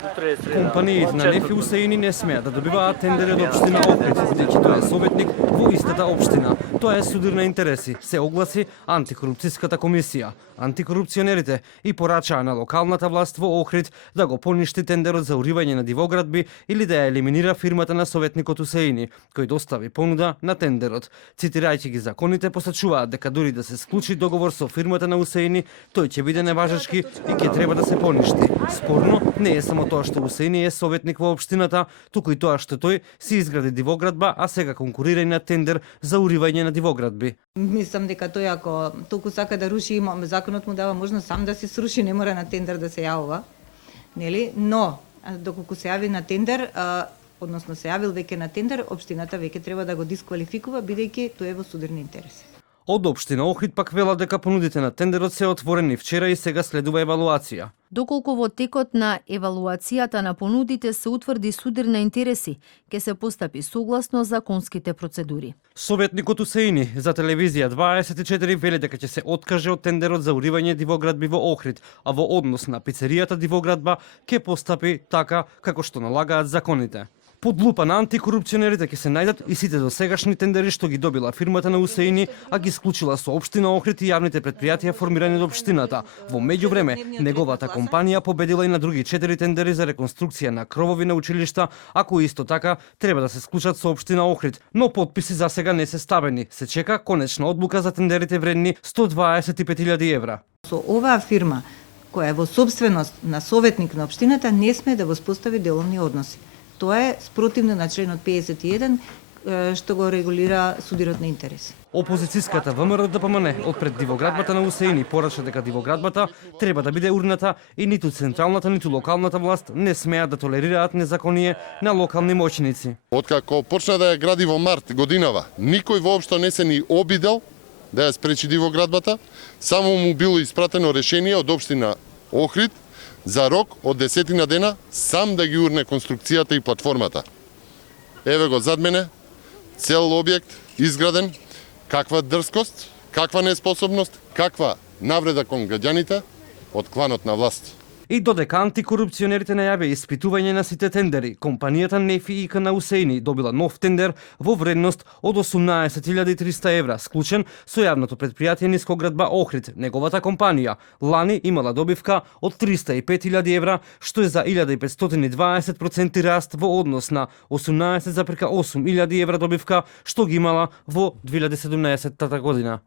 Компаниите на Нефи Усеини не смеат да добиваат тендери од општина Охрид, бидејќи тој е советник во истата општина. Тоа е судир на интереси, се огласи антикорупцијската комисија. Антикорупционерите и порачаа на локалната власт во Охрид да го поништи тендерот за уривање на дивоградби или да ја елиминира фирмата на советникот Усеини, кој достави понуда на тендерот. Цитирајќи ги законите, посочуваат дека дури да се склучи договор со фирмата на Усеини, тој ќе биде неважечки и ќе треба да се поништи. Спорно не е само тоа што Усеини е советник во општината, туку и тоа што тој си изгради дивоградба, а сега конкурира и на тендер за уривање на дивоградби. Мислам дека тој ако толку сака да руши, имаме законот му дава можност сам да се сруши, не мора на тендер да се јавува, нели? Но доколку се јави на тендер, односно се јавил веќе на тендер, општината веќе треба да го дисквалификува бидејќи тој е во судирни интереси. Од општина Охрид пак велат дека понудите на тендерот се отворени вчера и сега следува евалуација. Доколку во текот на евалуацијата на понудите се утврди судир на интереси, ќе се постапи согласно законските процедури. Советникот Усеини за телевизија 24 вели дека ќе се откаже од тендерот за уривање дивоградби во Охрид, а во однос на пицеријата дивоградба ќе постапи така како што налагаат законите. Под лупа на антикорупционерите ќе се најдат и сите досегашни тендери што ги добила фирмата на Усеини, а ги склучила со општина Охрид и јавните претпријатија формирани од општината. Во меѓувреме, неговата компанија победила и на други 4 тендери за реконструкција на кровови на училишта, а кои исто така треба да се склучат со општина Охрид, но потписи за сега не се ставени. Се чека конечна одлука за тендерите вредни 125.000 евра. Со оваа фирма, која е во собственост на советник на општината, не сме да воспостави деловни односи. Тоа е спротивно на членот 51 што го регулира судирот на интереси. Опозицијската ВМРО ДПМН од пред дивоградбата на Усеини порача дека дивоградбата треба да биде урната и ниту централната, ниту локалната власт не смеат да толерираат незаконие на локални моќници. Откако почна да ја гради во март годинава, никој воопшто не се ни обидел да ја спречи дивоградбата, само му било испратено решение од општина Охрид за рок од 10 дена сам да ги урне конструкцијата и платформата. Еве го зад мене, цел објект изграден, каква дрскост, каква неспособност, каква навреда кон граѓаните од кланот на власт. И додека антикорупционерите најавија испитување на сите тендери, компанијата Нефи ИК на Усеини добила нов тендер во вредност од 18.300 евра, склучен со јавното претпријатие Нискоградба Охрид. Неговата компанија лани имала добивка од 305.000 евра, што е за 1520% раст во однос на 18,8.000 евра добивка, што ги имала во 2017 година.